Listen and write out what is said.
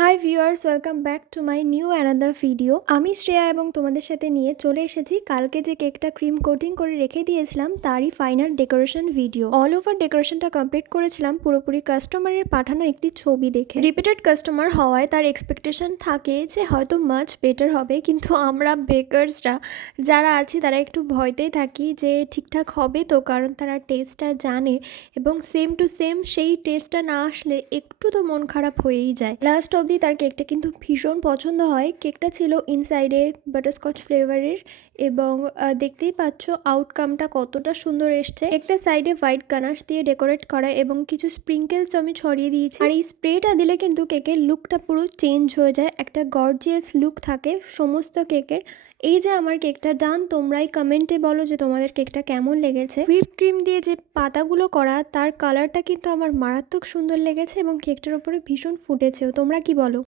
Hi viewers, welcome back to my new another video. আমি শ্রেয়া এবং তোমাদের সাথে নিয়ে চলে এসেছি কালকে যে কেকটা ক্রিম কোটিং করে রেখে দিয়েছিলাম তারই final decoration video. All over ডেকোরেশনটা কমপ্লিট করেছিলাম পুরোপুরি কাস্টমারের পাঠানো একটি ছবি দেখে। রিপিটেড কাস্টমার হওয়ায় তার এক্সপেকটেশন থাকে যে হয়তো মাচ বেটার হবে, কিন্তু আমরা বেকার্সরা যারা আছি তারা একটু ভয়তেই থাকি যে ঠিকঠাক হবে তো, কারণ তারা টেস্টটা জানে এবং সেম টু সেম সেই টেস্টটা না আসলে একটু তো মন খারাপ হয়েই যায়। লাস্ট অবধি তার কেকটা কিন্তু ভীষণ পছন্দ হয়। কেকটা ছিল ইনসাইডে বাটারস্কচ ফ্লেভারের এবং দেখতেই পাচ্ছ আউটকামটা কতটা সুন্দর এসছে। একটা সাইডে হোয়াইট গানাশ দিয়ে ডেকোরেট করা এবং কিছু স্প্রিঙ্কেলস আমি ছড়িয়ে দিয়েছি। আর এই স্প্রেটা দিলে কিন্তু কেকের লুকটা পুরো চেঞ্জ হয়ে যায়, একটা গর্জিয়াস লুক থাকে সমস্ত কেকের। এই যে আমার কেকটা ডান, তোমরাই কমেন্টে বলো যে তোমাদের কেকটা কেমন লেগেছে। হুইপ ক্রিম দিয়ে যে পাতাগুলো করা তার কালারটা কিন্তু আমার মারাত্মক সুন্দর লেগেছে এবং কেকটার উপরে ভীষণ ফুটেছেও। তোমরা কি বলো?